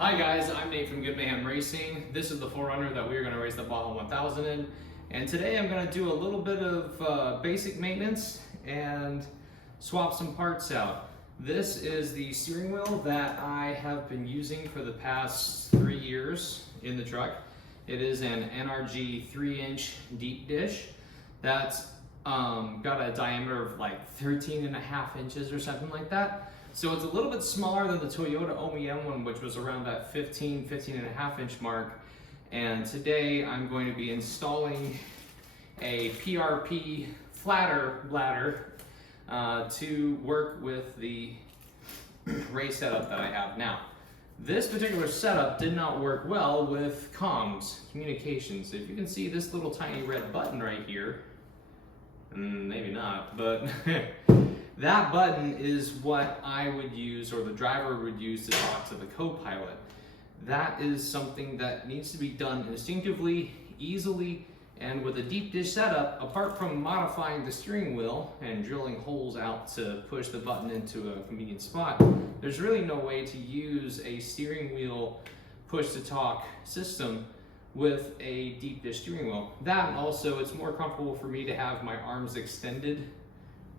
Hi guys, I'm Nate from Good Mayhem Racing. This is the 4Runner that we're going to race the Baja 1000 in. And today I'm going to do a little bit of basic maintenance and swap some parts out. This is the steering wheel that I have been using for the past 3 years in the truck. It is an NRG 3-inch deep dish that's got a diameter of like 13.5 inches or something like that. So it's a little bit smaller than the Toyota OEM one, which was around that 15.5 inch mark. And today I'm going to be installing a PRP flatter bladder to work with the race setup that I have now. This particular setup did not work well with comms, communications. If you can see this little tiny red button right here, maybe not, but that button is what I would use, or the driver would use, to talk to the co-pilot. That is something that needs to be done instinctively, easily, and with a deep dish setup. Apart from modifying the steering wheel and drilling holes out to push the button into a convenient spot, there's really no way to use a steering wheel push-to-talk system with a deep dish steering wheel. That, and also it's more comfortable for me to have my arms extended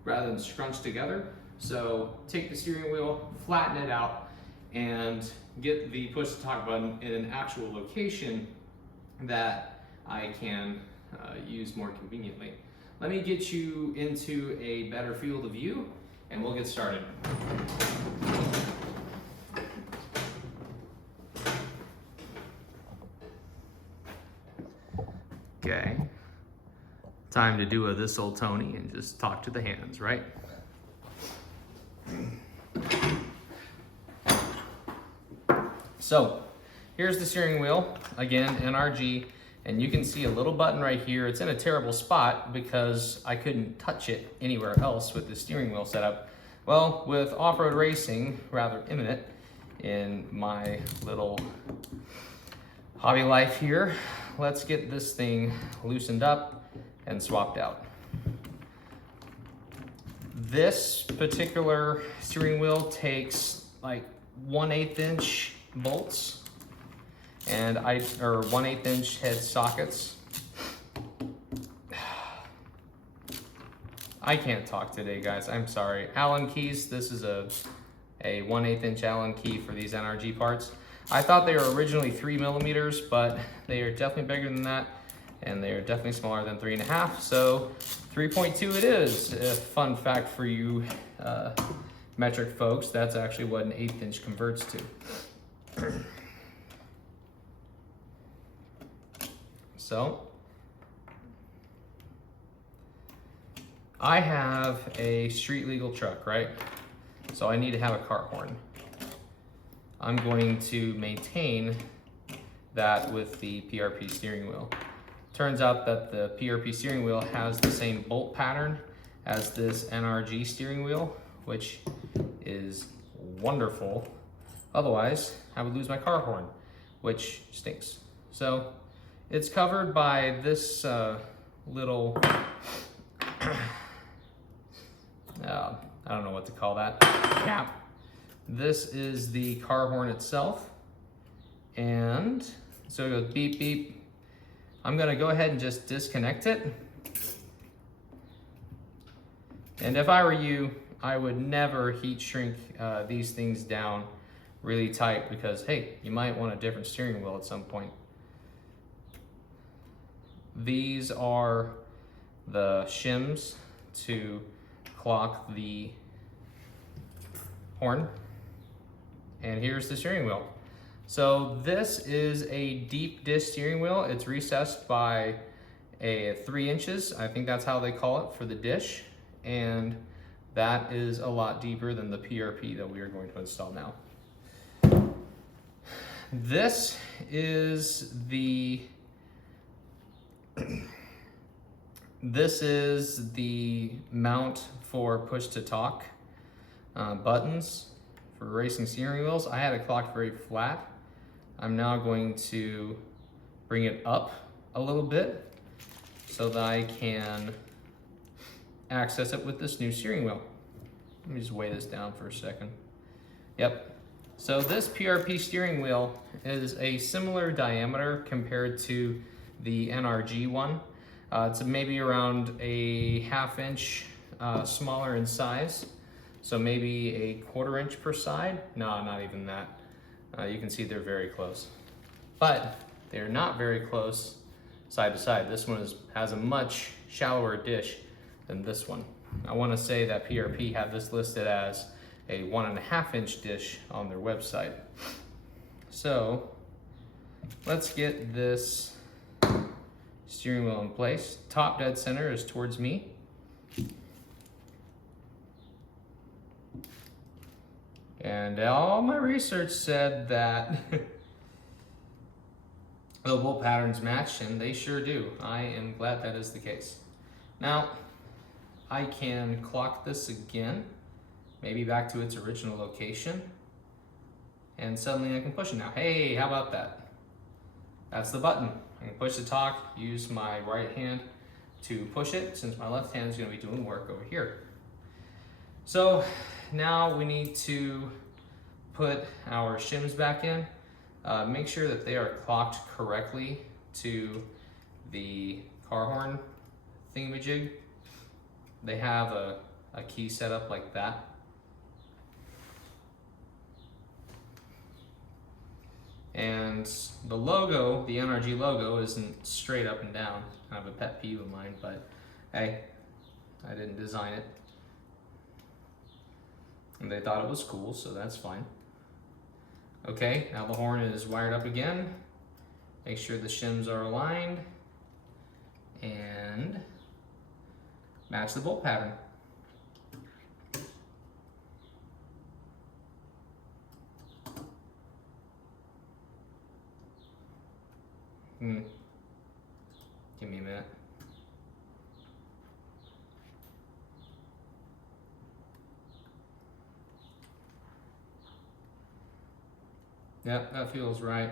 rather than scrunched together. So take the steering wheel, flatten it out, and get the push-to-talk button in an actual location that I can use more conveniently. Let me get you into a better field of view and we'll get started. Okay, time to do a this old Tony and just talk to the hands, right? So here's the steering wheel, again, NRG, and you can see a little button right here. It's in a terrible spot because I couldn't touch it anywhere else with the steering wheel setup. Well, with off-road racing, rather imminent in my little hobby life here, let's get this thing loosened up and swapped out. This particular steering wheel takes like 1/8 inch bolts and 1/8 inch head sockets. I can't talk today, guys, I'm sorry. Allen keys, this is a 1/8 inch Allen key for these NRG parts. I thought they were originally 3 millimeters, but they are definitely bigger than that, and they are definitely smaller than 3.5, so 3.2 it is. A fun fact for you metric folks, that's actually what an 1/8 inch converts to. So, I have a street legal truck, right? So I need to have a car horn. I'm going to maintain that with the PRP steering wheel. Turns out that the PRP steering wheel has the same bolt pattern as this NRG steering wheel, which is wonderful. Otherwise, I would lose my car horn, which stinks. So it's covered by this little, I don't know what to call that, cap. This is the car horn itself, and so it goes beep beep. I'm gonna go ahead and just disconnect it. And if I were you, I would never heat shrink these things down really tight, because hey, you might want a different steering wheel at some point. These are the shims to clock the horn. And here's the steering wheel. So this is a deep dish steering wheel. It's recessed by 3 inches. I think that's how they call it for the dish. And that is a lot deeper than the PRP that we are going to install now. This is the mount for push to talk buttons for racing steering wheels. I had it clocked very flat. I'm now going to bring it up a little bit so that I can access it with this new steering wheel. Let me just weigh this down for a second. Yep, So this PRP steering wheel is a similar diameter compared to the NRG one. It's maybe around a 1/2 inch smaller in size. So maybe a 1/4 inch per side. No, not even that. You can see they're very close. But they're not very close side to side. This one has a much shallower dish than this one. I want to say that PRP had this listed as a 1.5 inch dish on their website. So let's get this steering wheel in place. Top dead center is towards me. And all my research said that the bolt patterns match, and they sure do. I am glad that is the case. Now, I can clock this again, maybe back to its original location, and suddenly I can push it now. Hey, how about that? That's the button. I can push the torque, use my right hand to push it, since my left hand is going to be doing work over here. So now we need to put our shims back in. Make sure that they are clocked correctly to the car horn thingamajig. They have a key set up like that. And the logo, the NRG logo, isn't straight up and down. Kind of a pet peeve of mine, but hey, I didn't design it. And they thought it was cool, so that's fine. Okay, now the horn is wired up again. Make sure the shims are aligned and match the bolt pattern. Give me a minute. Yep, that feels right.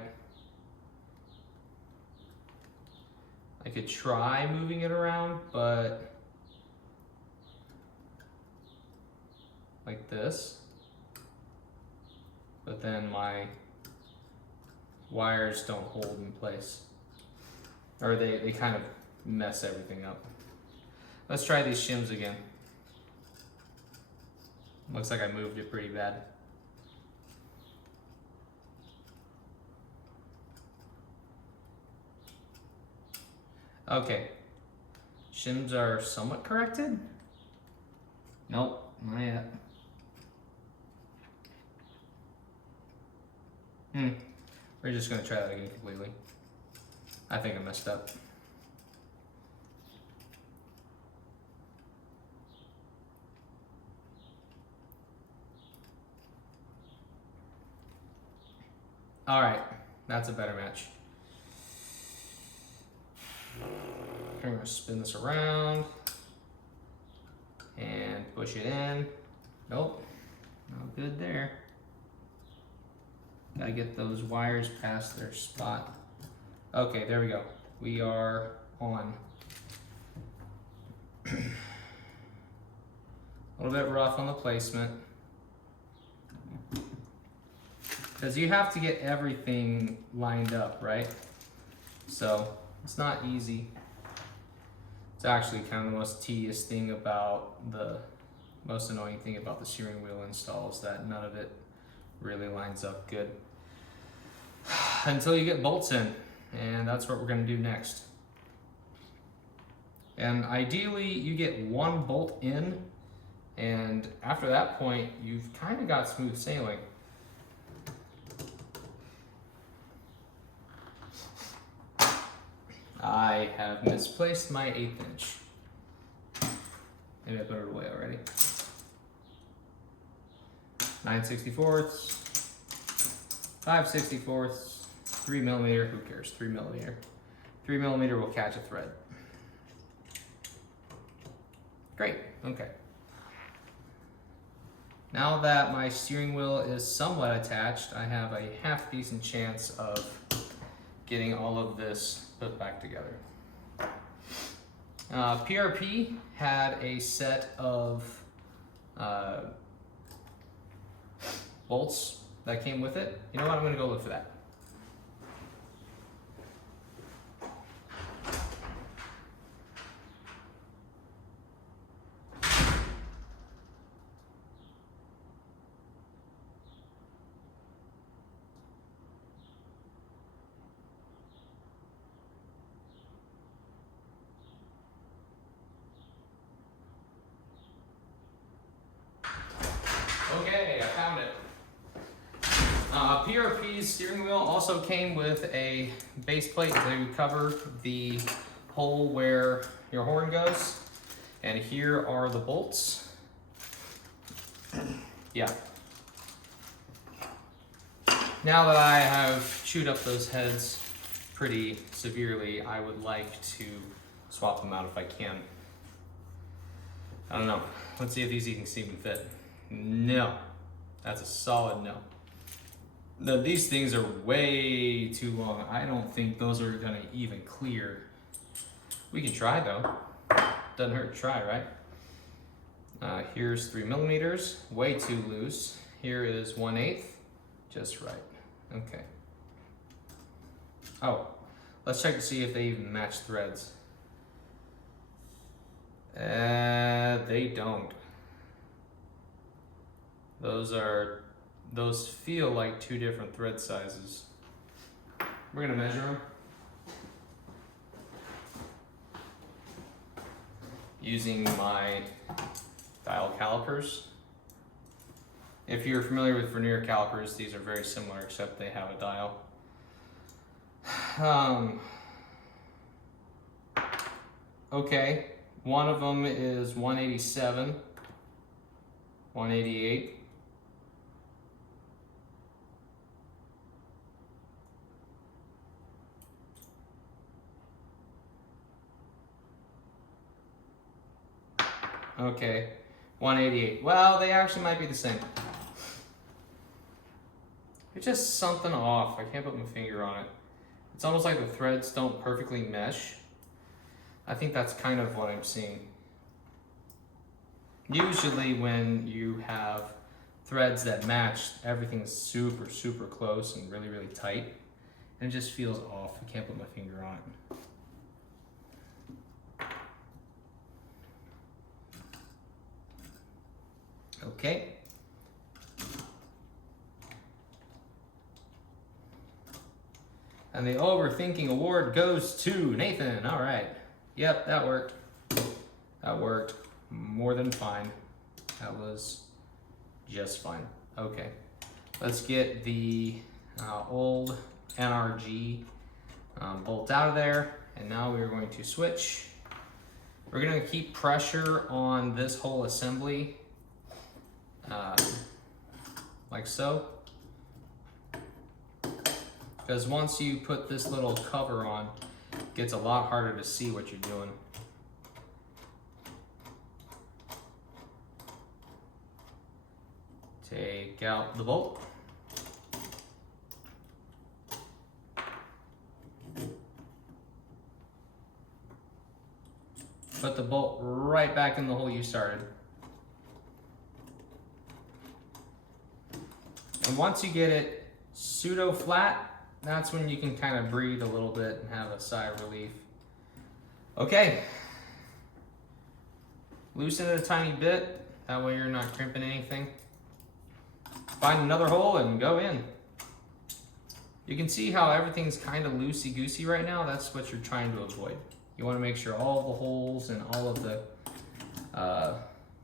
I could try moving it around, but like this. But then my wires don't hold in place. Or they kind of mess everything up. Let's try these shims again. Looks like I moved it pretty bad. Okay, shims are somewhat corrected. Nope, not yet. We're just gonna try that again completely. I think I messed up. All right, that's a better match. I'm gonna spin this around and push it in. Nope, no good there. Gotta get those wires past their spot. Okay, there we go. We are on. A little bit rough on the placement, because you have to get everything lined up, right? So it's not easy. It's actually kind of the most tedious thing about the most annoying thing about the steering wheel install is that none of it really lines up good until you get bolts in, and that's what we're going to do next. And ideally you get one bolt in, and after that point you've kind of got smooth sailing. I have misplaced my 1/8 inch. Maybe I put it away already. 9/64, 5/64, 3mm, who cares, 3mm. 3mm will catch a thread. Great, okay. Now that my steering wheel is somewhat attached, I have a half decent chance of getting all of this put back together. PRP had a set of bolts that came with it. You know what, I'm gonna go look for that. Okay, I found it. PRP's steering wheel also came with a base plate to cover the hole where your horn goes. And here are the bolts. Yeah. Now that I have chewed up those heads pretty severely, I would like to swap them out if I can. I don't know. Let's see if these things even fit. No. That's a solid no. These things are way too long. I don't think those are gonna even clear. We can try though. Doesn't hurt to try, right? Here's 3 millimeters, way too loose. Here is 1/8, just right. Okay. Oh, let's check to see if they even match threads. They don't. Those feel like 2 different thread sizes. We're gonna measure them using my dial calipers. If you're familiar with vernier calipers, these are very similar except they have a dial. Okay, one of them is 187, 188. Okay, 188. Well, they actually might be the same. There's just something off. I can't put my finger on it. It's almost like the threads don't perfectly mesh. I think that's kind of what I'm seeing. Usually when you have threads that match, everything's super, super close and really, really tight. And it just feels off. I can't put my finger on it. Okay. And the overthinking award goes to Nathan. All right. Yep, that worked. That worked more than fine. That was just fine. Okay. Let's get the old NRG bolt out of there. And now we're going to switch. We're going to keep pressure on this whole assembly. Like so, because once you put this little cover on, it gets a lot harder to see what you're doing. Take out the bolt. Put the bolt right back in the hole you started. And once you get it pseudo flat, that's when you can kind of breathe a little bit and have a sigh of relief. Okay. Loosen it a tiny bit, that way you're not crimping anything. Find another hole and go in. You can see how everything's kind of loosey-goosey right now. That's what you're trying to avoid. You want to make sure all the holes and all of the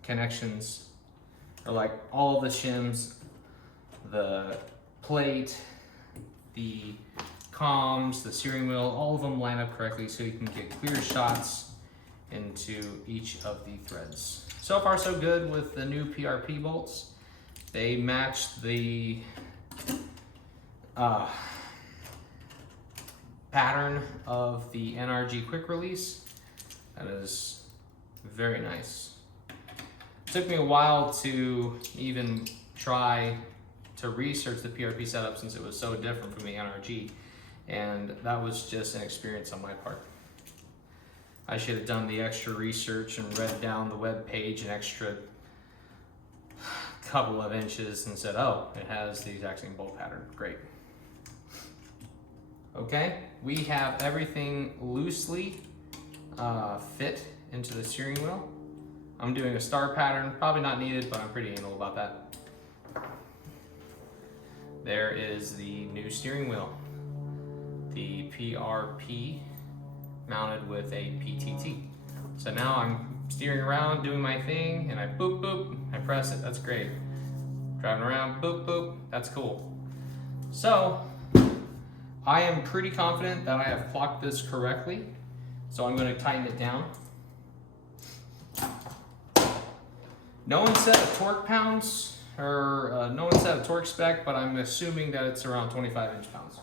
connections, or like all of the shims, the plate, the comms, the steering wheel, all of them line up correctly so you can get clear shots into each of the threads. So far so good with the new PRP bolts. They match the pattern of the NRG quick release. That is very nice. It took me a while to even try to research the PRP setup since it was so different from the NRG, and that was just an experience on my part. I should have done the extra research and read down the web page an extra couple of inches and said, oh, it has the exact same bolt pattern. Great. Okay, we have everything loosely fit into the steering wheel. I'm doing a star pattern, probably not needed, but I'm pretty anal about that. There is the new steering wheel, the PRP mounted with a PTT. So now I'm steering around, doing my thing, and I boop, boop, I press it, that's great. Driving around, boop, boop, that's cool. So, I am pretty confident that I have clocked this correctly, so I'm going to tighten it down. No one said a torque pounds, or no one said a torque spec, but I'm assuming that it's around 25 inch-pounds.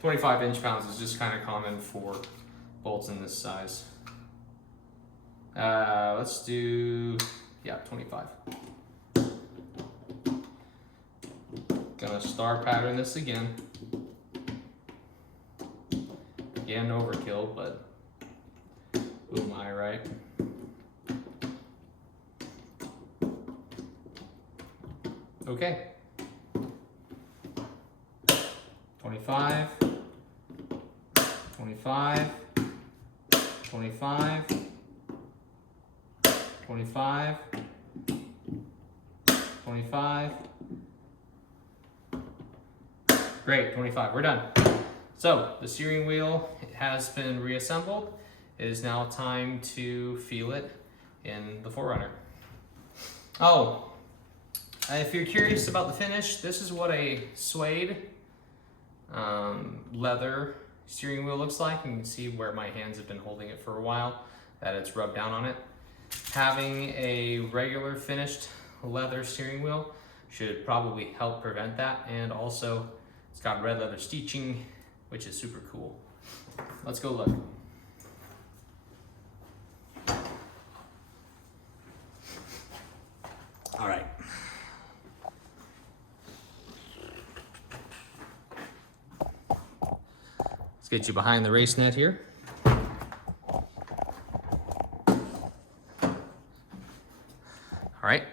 .25 inch-pounds is just kind of common for bolts in this size. Let's do, yeah, 25. Gonna star pattern this again. Again, overkill, but who am I, right? Okay. 25, 25, 25, 25, 25. Great, 25, we're done. So the steering wheel has been reassembled. It is now time to feel it in the 4Runner. Oh, if you're curious about the finish, this is what a suede leather steering wheel looks like. You can see where my hands have been holding it for a while, that it's rubbed down on it. Having a regular finished leather steering wheel should probably help prevent that, and also it's got red leather stitching, which is super cool. Let's go look. All right. Let's get you behind the race net here. All right.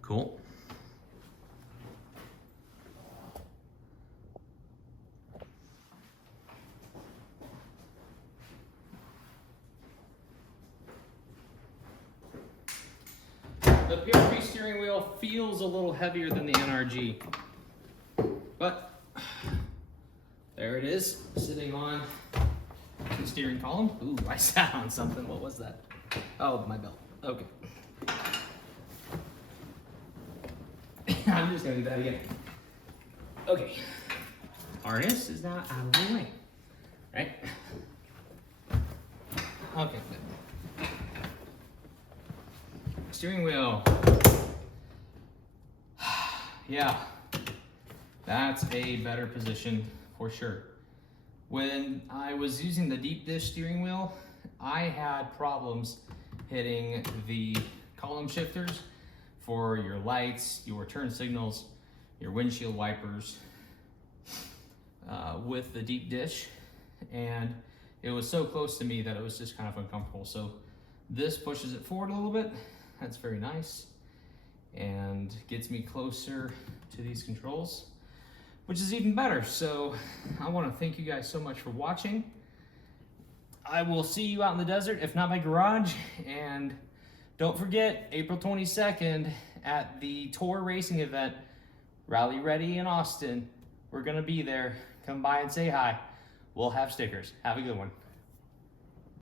Cool. The PRP steering wheel feels a little heavier than the NRG, but there it is, sitting on the steering column. Ooh, I sat on something. What was that? Oh, my belt. Okay. I'm just gonna do that again. Okay. Harness is now out of the way. Right? Okay, good. Steering wheel. Yeah, that's a better position for sure. When I was using the deep dish steering wheel, I had problems hitting the column shifters for your lights, your turn signals, your windshield wipers with the deep dish, and it was so close to me that it was just kind of uncomfortable. So this pushes it forward a little bit. That's very nice and gets me closer to these controls, which is even better. So I want to thank you guys so much for watching. I will see you out in the desert, if not my garage, and don't forget, April 22nd at the Tour Racing event, Rally Ready in Austin. We're gonna be there. Come by and say hi. We'll have stickers. Have a good one.